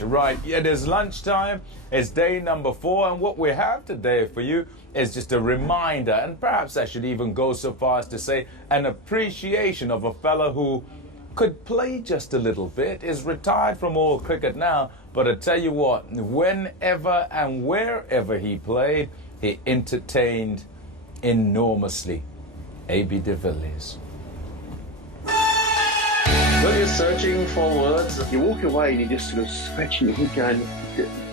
much. Right, it is lunchtime. It's day number 4, and what we have today for you is just a reminder, and perhaps I should even go so far as to say an appreciation of a fella who could play just a little bit, is retired from all cricket now, but I tell you what, whenever and wherever he played, he entertained enormously. A.B. de Villiers. Well, you're searching for words. You walk away and you're just sort of scratching your head going,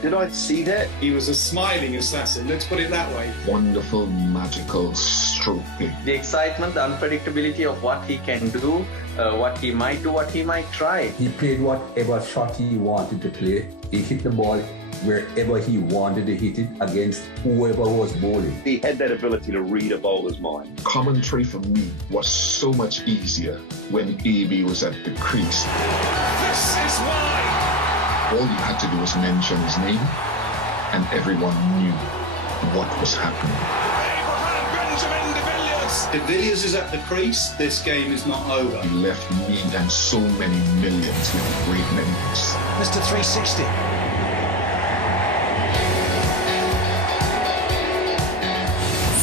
did I see that? He was a smiling assassin, let's put it that way. Wonderful, magical stroking. The excitement, the unpredictability of what he can do, what he might do, what he might try. He played whatever shot he wanted to play. He hit the ball wherever he wanted to hit it against whoever was bowling. He had that ability to read a bowler's mind. Commentary for me was so much easier when AB was at the crease. This is why! All you had to do was mention his name, and everyone knew what was happening. Benjamin de Villiers! De Villiers is at the crease, this game is not over. He left me and so many millions with great memories. Mr.360.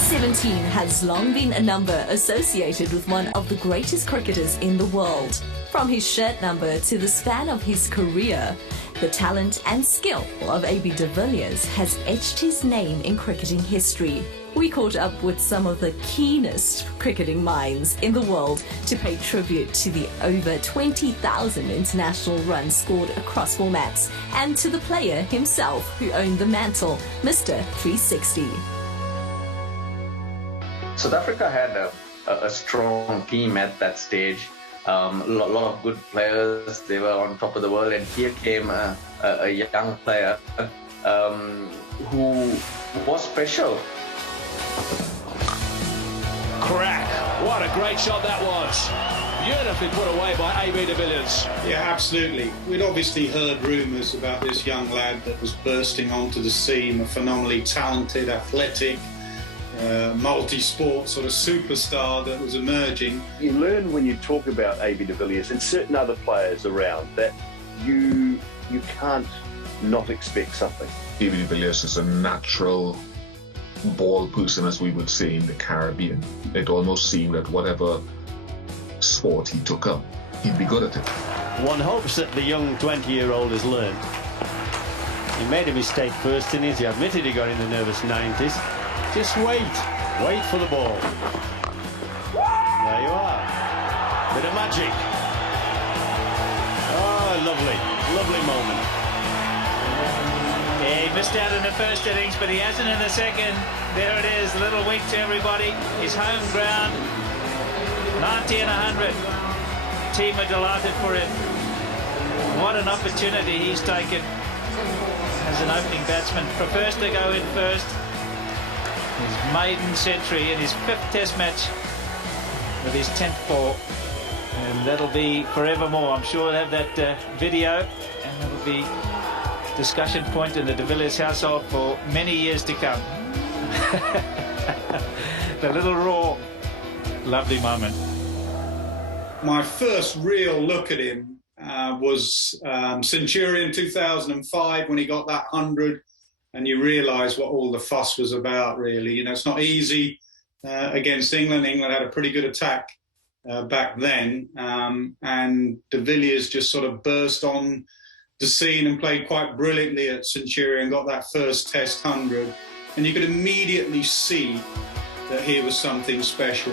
17 has long been a number associated with one of the greatest cricketers in the world. From his shirt number to the span of his career, the talent and skill of A.B. de Villiers has etched his name in cricketing history. We caught up with some of the keenest cricketing minds in the world to pay tribute to the over 20,000 international runs scored across formats and to the player himself who owned the mantle, Mr.360. South Africa had a strong team at that stage. A lot of good players. They were on top of the world, and here came a young player who was special. Crack! What a great shot that was. Beautifully put away by A.B. de Villiers. Yeah, absolutely. We'd obviously heard rumours about this young lad that was bursting onto the scene, a phenomenally talented, athletic, multi-sport sort of superstar that was emerging. You learn when you talk about A.B. de Villiers and certain other players around that you can't not expect something. A.B. de Villiers is a natural ball person, as we would say in the Caribbean. It almost seemed that whatever sport he took up, he'd be good at it. One hopes that the young 20-year-old has learned. He made a mistake first innings. He admitted he got in the nervous 90s. Just wait for the ball. There you are. Bit of magic. Oh, lovely moment. He missed out in the first innings, but he hasn't in the second. There it is, a little wink to everybody. His home ground, 90 and 100. Team are delighted for him. What an opportunity he's taken as an opening batsman. Prefers to go in first. His maiden century in his 5th test match with his 10th ball, and that'll be forevermore. I'm sure we'll have that video, and it'll be discussion point in the de Villiers household for many years to come. The little raw, lovely moment. My first real look at him was Centurion 2005 when he got that 100. And you realise what all the fuss was about, really. You know, it's not easy against England. England had a pretty good attack back then. And de Villiers just sort of burst on the scene and played quite brilliantly at Centurion, got that first Test 100. And you could immediately see that he was something special.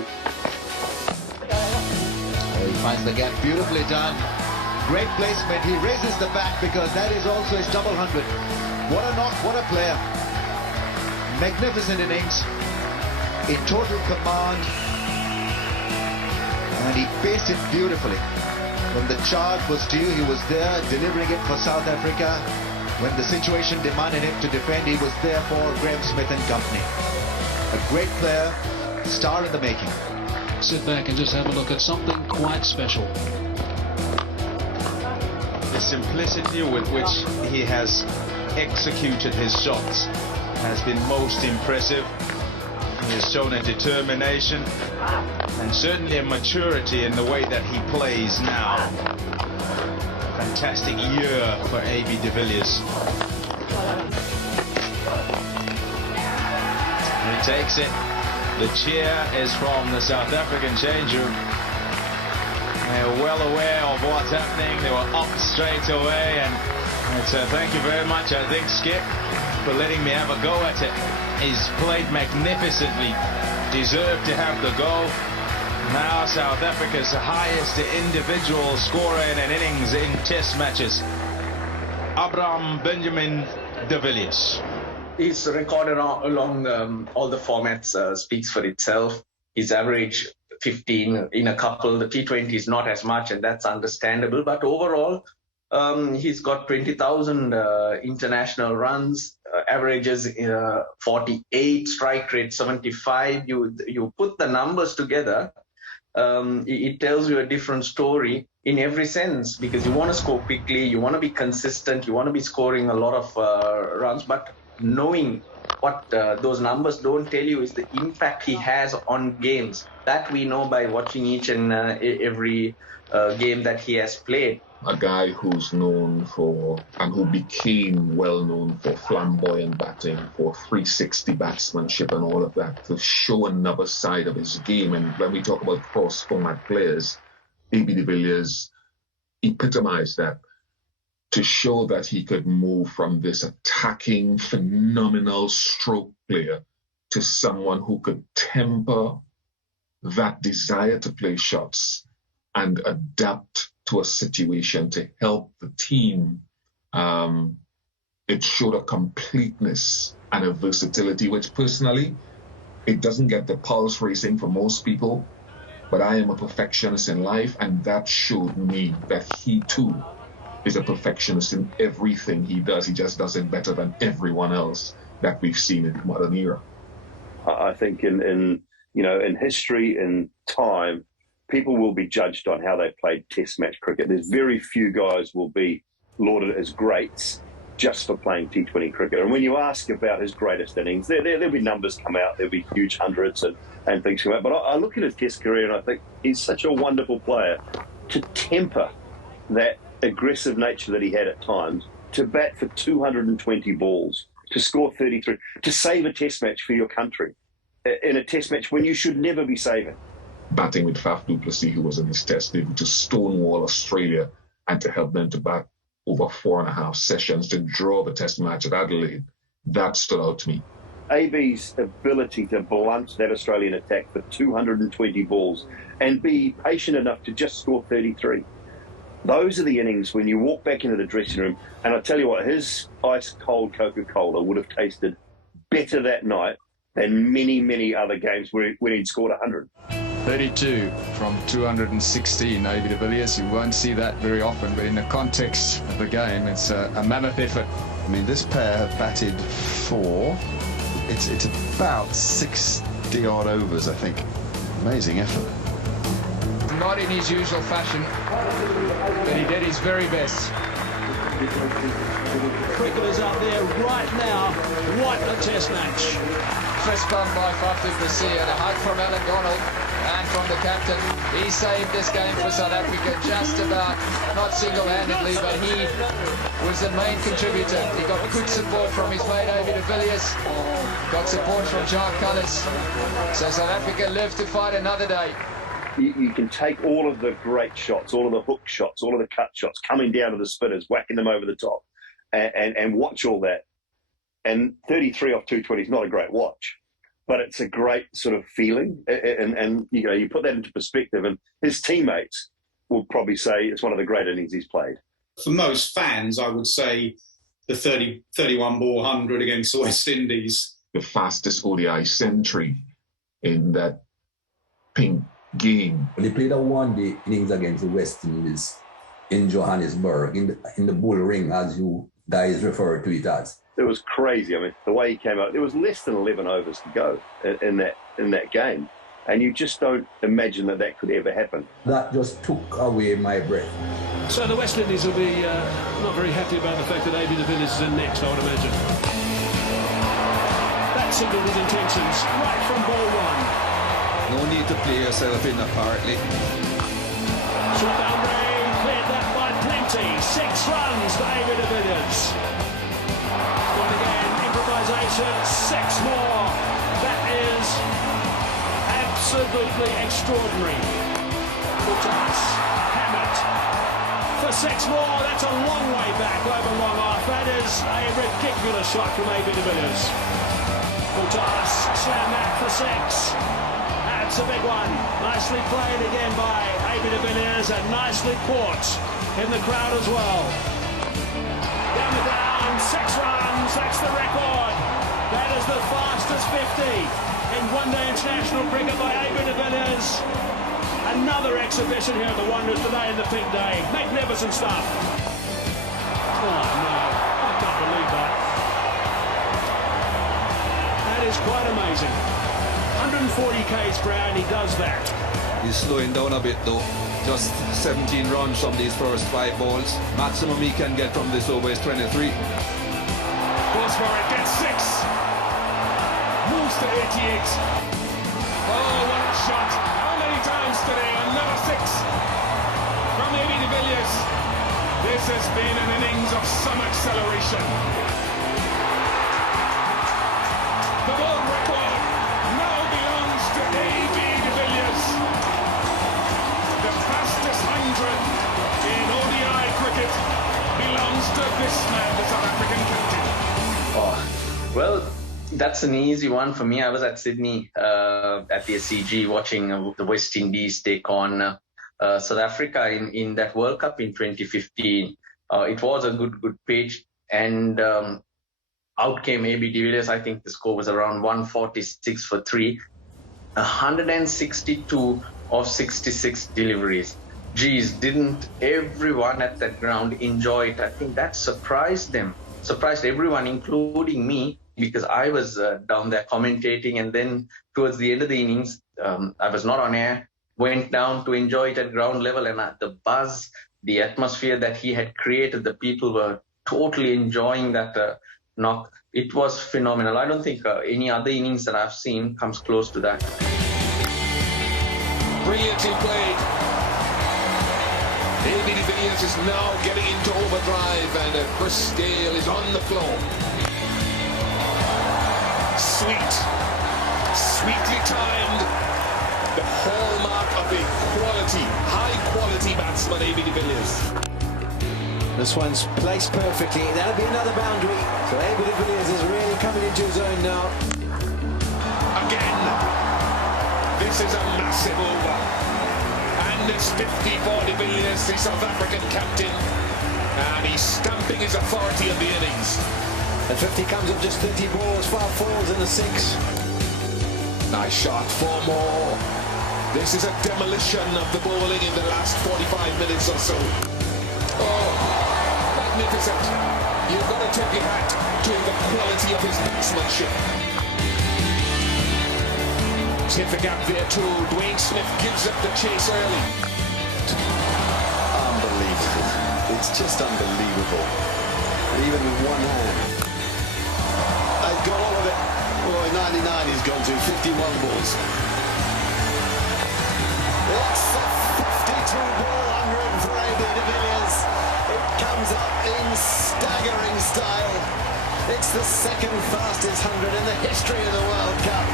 He finds the gap, beautifully done. Great placement. He raises the bat because that is also his double 100. What a knock, what a player. Magnificent innings, in total command, and he paced it beautifully. When the charge was due, he was there delivering it for South Africa. When the situation demanded him to defend, he was there for Graham Smith and company. A great player, star in the making. Sit back and just have a look at something quite special. The simplicity with which he has executed his shots has been most impressive. He has shown a determination and certainly a maturity in the way that he plays now. fantastic year for A.B. de Villiers. And he takes it. The cheer is from the South African change room. They're well aware of what's happening. They were up straight away, and thank you very much, I think, Skip, for letting me have a go at it. He's played magnificently, deserved to have the goal. Now South Africa's highest individual scorer in an innings in test matches, Abraham Benjamin de Villiers. His record along all the formats speaks for itself. His average 15 in a couple, the T20 is not as much, and that's understandable. But overall, he's got 20,000 international runs, averages 48, strike rate 75. You put the numbers together, it tells you a different story in every sense, because you want to score quickly, you want to be consistent, you want to be scoring a lot of runs, but knowing what those numbers don't tell you is the impact he has on games. That we know by watching each and every game that he has played. A guy who's known for, and who became well known for flamboyant batting, for 360 batsmanship and all of that, to show another side of his game. And when we talk about cross-format players, A.B. de Villiers epitomized that, to show that he could move from this attacking, phenomenal stroke player to someone who could temper that desire to play shots and adapt to a situation to help the team. It showed a completeness and a versatility, which personally, it doesn't get the pulse racing for most people, but I am a perfectionist in life, and that showed me that he too is a perfectionist in everything he does. He just does it better than everyone else that we've seen in the modern era. I think in history, in time, people will be judged on how they played test match cricket. There's very few guys will be lauded as greats just for playing T20 cricket. And when you ask about his greatest innings, there'll be numbers come out, there'll be huge hundreds and things come out. But I look at his test career and I think he's such a wonderful player to temper that aggressive nature that he had at times, to bat for 220 balls, to score 33, to save a test match for your country in a test match when you should never be saving. Batting with Faf du Plessis, who was in his test, able to stonewall Australia and to help them to bat over 4.5 sessions to draw the test match at Adelaide, that stood out to me. AB's ability to blunt that Australian attack for 220 balls and be patient enough to just score 33. Those are the innings when you walk back into the dressing room, and I tell you what, his ice-cold Coca-Cola would have tasted better that night than many, many other games when he'd scored 100. 32 from 216, A.B. de Villiers. You won't see that very often, but in the context of the game, it's a mammoth effort. I mean, this pair have batted for, it's about 60-odd overs, I think. Amazing effort. Not in his usual fashion, but he did his very best. Cricketers up there right now. What a test match. Fist bump by Faf du Plessis and a hug from Alan Donald and from the captain. He saved this game for South Africa just about, not single-handedly, but he was the main contributor. He got good support from his mate A.B. de Villiers, got support from Jacques Cullis. So South Africa live to fight another day. You can take all of the great shots, all of the hook shots, all of the cut shots, coming down to the spinners, whacking them over the top, and watch all that. And 33 off 220 is not a great watch, but it's a great sort of feeling. And you put that into perspective, and his teammates will probably say it's one of the great innings he's played. For most fans, I would say the 31 ball 100 against the West Indies. The fastest ODI century in that pink game. When he played a one-day innings against the West Indies in Johannesburg, in the bull ring, as you guys refer to it as. It was crazy. I mean, the way he came out, there was less than 11 overs to go in that game, and you just don't imagine that could ever happen. That just took away my breath. So the West Indies will be not very happy about the fact that A.B. de Villiers is in next, I would imagine. That signalled his intentions right from ball one. No need to play yourself in, apparently. Short down range, cleared that by plenty. 6 runs for AB de Villiers. And again, improvisation, 6 more. That is absolutely extraordinary. Buttas, Hammett for 6 more. That's a long way back over long off. That is a ridiculous shot from AB de Villiers. Buttas slam that for 6. That's a big one. Nicely played again by AB de Villiers and nicely caught in the crowd as well. Down the ground, 6 runs. That's the record. That is the fastest 50 in one-day international cricket by AB de Villiers. Another exhibition here at the Wanderers today in the pink day. Magnificent stuff. Oh no, I can't believe that. That is quite amazing. 140 k's per hour and he does that. He's slowing down a bit though. Just 17 runs from these first 5 balls. Maximum he can get from this over is 23. Goes for it, gets 6. Moves to 88. Oh, what a shot. How many times today? Another 6 from AB de Villiers. This has been an innings of some acceleration. The world record now belongs to AB de Villiers. The fastest 100 in ODI cricket belongs to this man, the South African captain. Oh, well, that's an easy one for me. I was at Sydney at the SCG watching the West Indies take on South Africa in that World Cup in 2015. It was a good pitch, and out came AB de Villiers. I think the score was around 146 for 3. 162 of 66 deliveries. Geez, didn't everyone at that ground enjoy it? I think that surprised them. Surprised everyone, including me, because I was down there commentating, and then towards the end of the innings, I was not on air, went down to enjoy it at ground level, and the buzz, the atmosphere that he had created, the people were totally enjoying that knock. It was phenomenal. I don't think any other innings that I've seen comes close to that. Brilliantly played. AB de Villiers is now getting into overdrive, and Chris Dale is on the floor. Sweetly timed. The hallmark of a high-quality batsman, AB de Villiers. This one's placed perfectly. That'll be another boundary. So AB de Villiers is really coming into his own now. Again, this is a massive over. And it's 50 for de Villiers, the South African captain. And he's stamping his authority on the innings. And 50 comes up just 30 balls, 5 fours and a 6. Nice shot, 4 more. This is a demolition of the bowling in the last 45 minutes or so. Oh, magnificent. You've got to tip your hat to the quality of his batsmanship. Hit the gap there too. Dwayne Smith gives up the chase early. Unbelievable. It's just unbelievable. Even with one hand. They've got all of it. Oh, 99 he's gone to. 51 balls. It's a 52-ball 100 for AB de Villiers. It comes up in staggering style. It's the second fastest 100 in the history of the World Cup.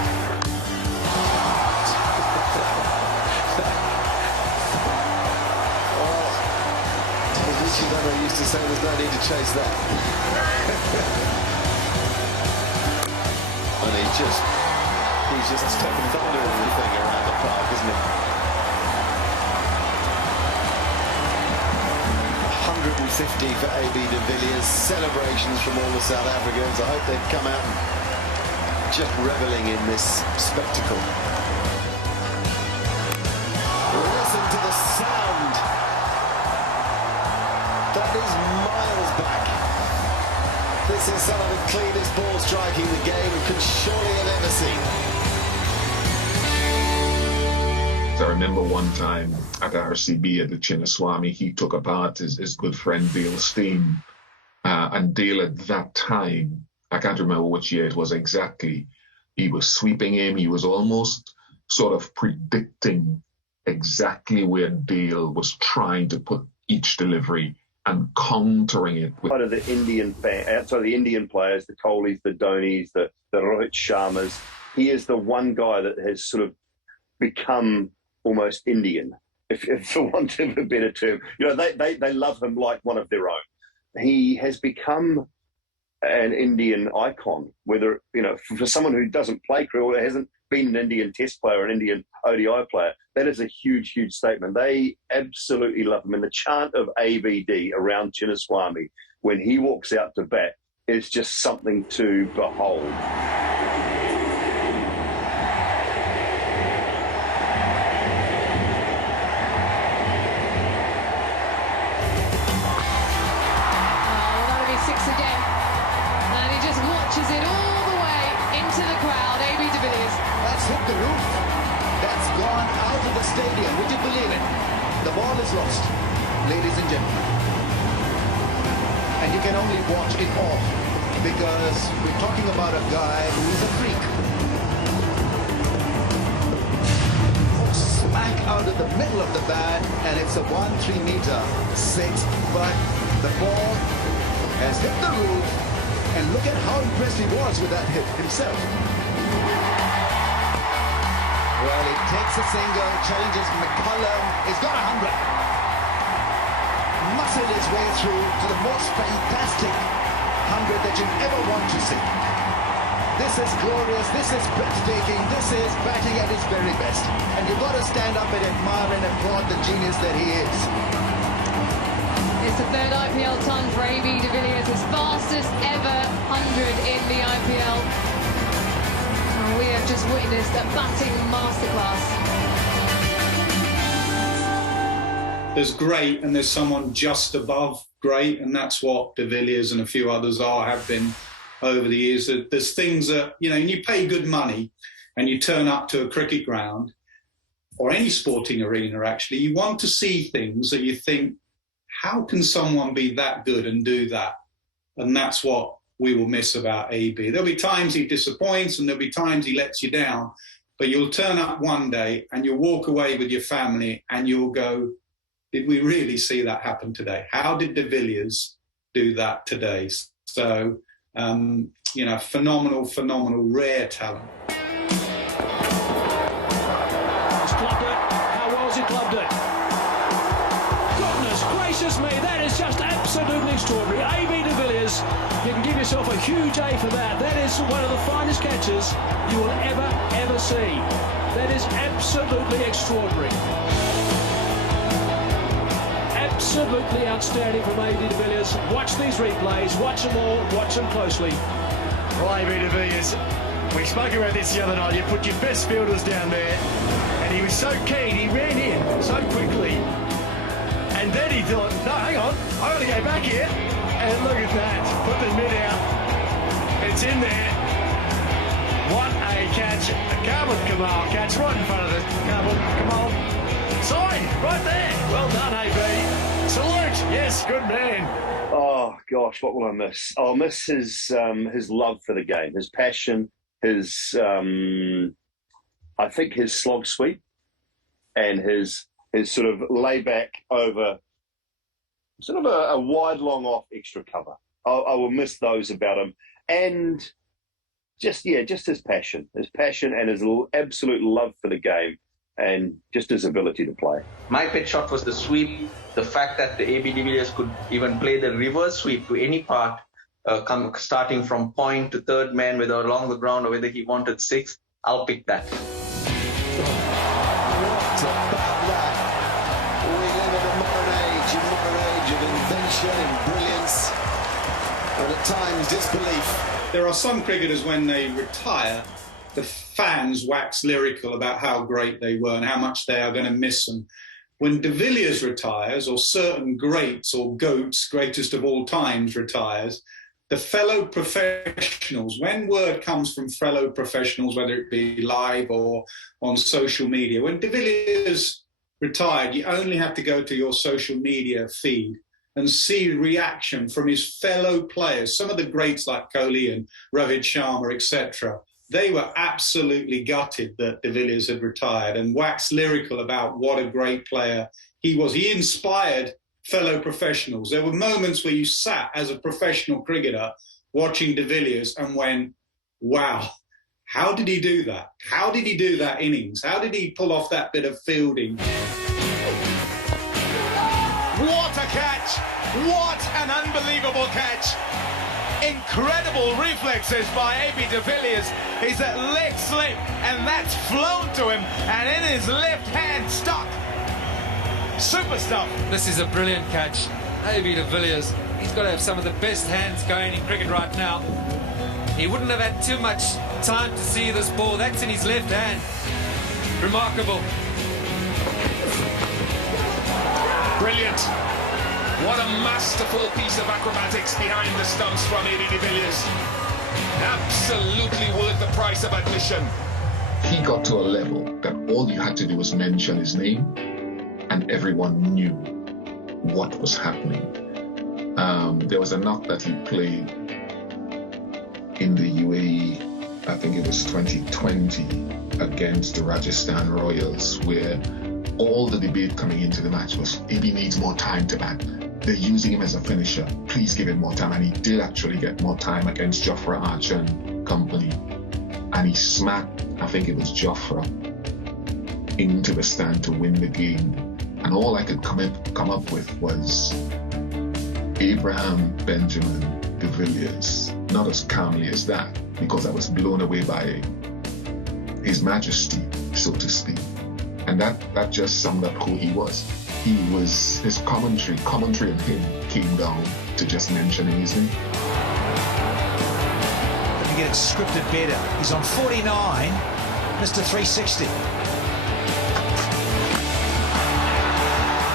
I used to say there's no need to chase that. And he's just taking thunder and everything around the park, isn't he? 150 for AB de Villiers. Celebrations from all the South Africans. I hope they've come out and just reveling in this spectacle. Listen to the sound. That is miles back. This is some of the cleanest ball striking the game could surely have ever seen. I remember one time at RCB at the Chinnaswamy, he took apart his good friend Dale Steen. And Dale at that time, I can't remember which year it was exactly, he was sweeping him. He was almost sort of predicting exactly where Dale was trying to put each delivery and countering it with outside of the Indian players, the Kohlis, the Dhonis, the Rohit Sharmas, he is the one guy that has sort of become almost Indian, if for want of a better term. You know, they love him like one of their own. He has become an Indian icon, whether, you know, for someone who doesn't play cricket or hasn't been an Indian Test player, an Indian ODI player, that is a huge, huge statement. They absolutely love him. And the chant of ABD around Chinnaswamy when he walks out to bat is just something to behold. Hit the roof. That's gone out of the stadium. Would you believe it? The ball is lost, ladies and gentlemen. And you can only watch it off because we're talking about a guy who's a freak. Smack out of the middle of the bat, and it's a 1-3 meter 6, but the ball has hit the roof, and look at how impressed he was with that hit himself. Well, he takes a single, challenges McCullum. He's got 100. Muscled his way through to the most fantastic 100 that you ever want to see. This is glorious. This is breathtaking. This is batting at his very best. And you've got to stand up and admire and applaud the genius that he is. It's the third IPL ton for A.B. de Villiers, his fastest ever 100 in the IPL. We have just witnessed a batting masterclass. There's great and there's someone just above great, and that's what de Villiers and a few others have been over the years. There's things that, you know, and you pay good money and you turn up to a cricket ground or any sporting arena, actually, you want to see things that you think, how can someone be that good and do that? And that's what we will miss about AB. There'll be times he disappoints and there'll be times he lets you down, but you'll turn up one day and you'll walk away with your family and you'll go, did we really see that happen today? How did de Villiers do that today? So, you know, phenomenal, rare talent. He's clubbed it. How well's he clubbed it? Goodness gracious me, that is just absolutely extraordinary. A.B. de Villiers, you can give yourself a huge A for that. That is one of the finest catches you will ever see. That is absolutely extraordinary. Absolutely outstanding from A.B. de Villiers. Watch these replays, watch them all, watch them closely. Well, A.B. de Villiers, we spoke about this the other night. You put your best fielders down there, and he was so keen, he ran in so quickly. And then he thought, no, hang on, I got to go back here. And look at that, put the mid out. It's in there. What a catch. A Carbon Kamal catch right in front of the Carbon Kamal sign, right there. Well done, AB. Salute. Yes, good man. Oh, gosh, what will I miss? I'll miss his love for the game, his passion, his, I think his slog sweep and his sort of layback over sort of a wide, long off extra cover. I will miss those about him. And just his passion and his absolute love for the game and just his ability to play. My pet shot was the sweep. The fact that the A.B. de Villiers could even play the reverse sweep to any part, starting from point to third man, whether along the ground or whether he wanted 6, I'll pick that. What about that? We live in a modern age of invention and brilliance, and at times disbelief. There are some cricketers, when they retire, the fans wax lyrical about how great they were and how much they are going to miss them. When de Villiers retires, or certain greats or GOATs, greatest of all times, retires, the fellow professionals, when word comes from fellow professionals, whether it be live or on social media, when de Villiers retired, you only have to go to your social media feed and see reaction from his fellow players, some of the greats like Kohli and Rohit Sharma, etc. They were absolutely gutted that de Villiers had retired and waxed lyrical about what a great player he was. He inspired fellow professionals. There were moments where you sat as a professional cricketer watching de Villiers and went, wow, how did he do that? How did he do that innings? How did he pull off that bit of fielding? What a catch! What an unbelievable catch! Incredible reflexes by A.B. de Villiers. He's at leg slip, and that's flown to him, and in his left hand stuck. Super stuff. This is a brilliant catch. A.B. de Villiers, he's got to have some of the best hands going in cricket right now. He wouldn't have had too much time to see this ball. That's in his left hand. Remarkable. Brilliant. What a masterful piece of acrobatics behind the stumps from A.B. de Villiers. Absolutely worth the price of admission. He got to a level that all you had to do was mention his name and everyone knew what was happening. There was a knock that he played in the UAE, I think it was 2020, against the Rajasthan Royals, where all the debate coming into the match was, AB needs more time to bat. They're using him as a finisher. Please give him more time. And he did actually get more time against Jofra Archer and company. And he smacked, I think it was Jofra, into the stand to win the game. And all I could come up with was Abraham Benjamin de Villiers. Not as calmly as that, because I was blown away by his majesty, so to speak. And that just summed up who he was. His commentary on him came down to just mentioning his name. Let me get it scripted better. He's on 49, Mr.360.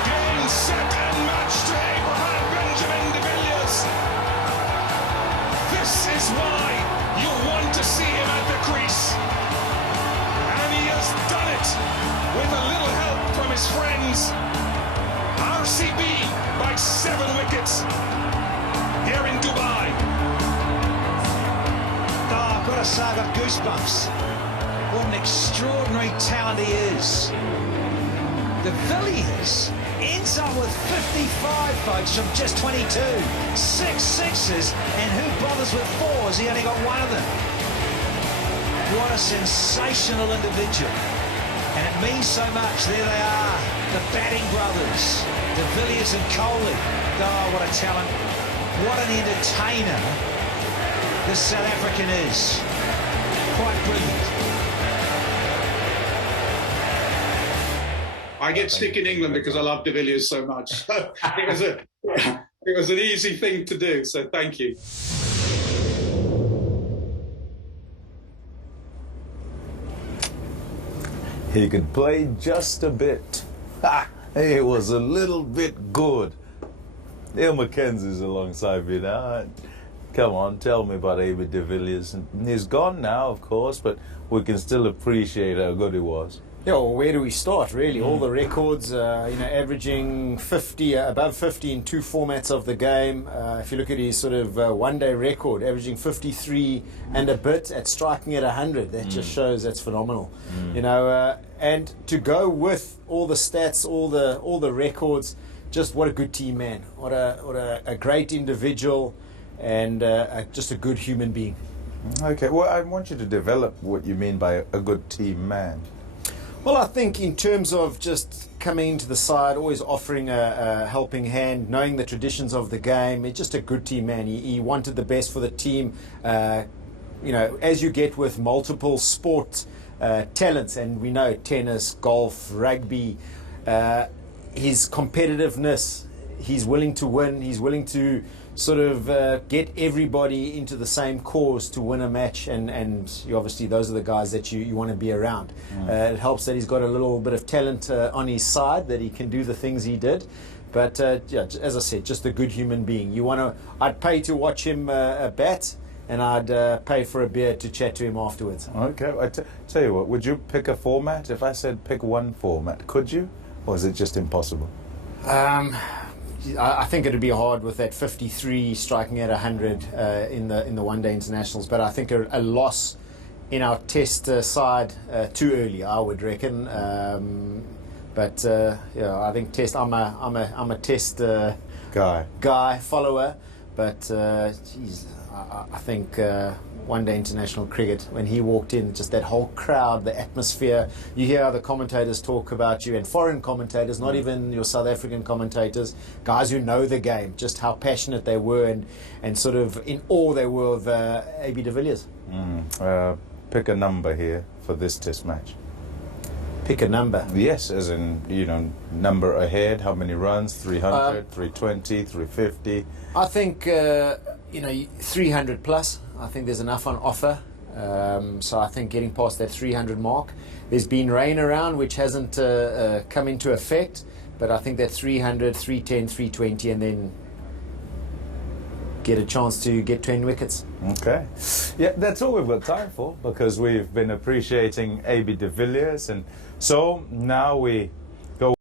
Game, set and match to Abraham Benjamin de Villiers. This is why you want to see him at the crease. And he has done it with a little help from his friends. RCB by 7 wickets here in Dubai. Oh, I've got to say, I've got goosebumps. What an extraordinary talent he is. De Villiers ends up with 55, folks, from just 22. 6 sixes, and who bothers with 4s? He only got 1 of them. What a sensational individual. And it means so much. There they are, the batting brothers, de Villiers and Coley. Oh, what a talent. What an entertainer this South African is. Quite brilliant. I get stick in England because I love de Villiers so much. So it was an easy thing to do, so thank you. He could play just a bit. Ha! He was a little bit good. Neil Mackenzie's alongside me now. Come on, tell me about A.B. de Villiers. He's gone now, of course, but we can still appreciate how good he was. Yeah, well, where do we start, really? All the records, averaging 50, above 50 in 2 formats of the game. If you look at his sort of one-day record, averaging 53 and a bit at striking at 100, that just shows that's phenomenal. And to go with all the stats, all the records, just what a good team man, what a great individual, and just a good human being. Okay, well, I want you to develop what you mean by a good team man. Well, I think in terms of just coming into the side, always offering a helping hand, knowing the traditions of the game, he's just a good team man. He wanted the best for the team. As you get with multiple sport talents, and we know tennis, golf, rugby, his competitiveness, he's willing to win, he's willing to sort of get everybody into the same cause to win a match, and obviously those are the guys that you want to be around. It helps that he's got a little bit of talent on his side, that he can do the things he did, but as I said, just a good human being. I'd pay to watch him bat, and I'd pay for a beer to chat to him afterwards. Okay, tell you what, would you pick a format? If I said pick one format, could you, or is it just impossible? I think it'd be hard with that 53 striking at 100 in the one-day internationals, but I think a loss in our test side too early, I would reckon. But yeah, I think Test. I'm a Test guy follower. But geez, I think one day international cricket, when he walked in, just that whole crowd, the atmosphere. You hear other commentators talk about you, and foreign commentators, not even your South African commentators, guys who know the game, just how passionate they were and sort of in awe they were of AB de Villiers. Pick a number here for this Test match. Pick a number? Yes, as in, you know, number ahead, how many runs, 300, 320, 350? I think, you know, 300 plus. I think there's enough on offer. So I think getting past that 300 mark. There's been rain around, which hasn't come into effect, but I think that 300, 310, 320, and then get a chance to get 10 wickets. Okay. Yeah, that's all we've got time for, because we've been appreciating AB de Villiers, and so now we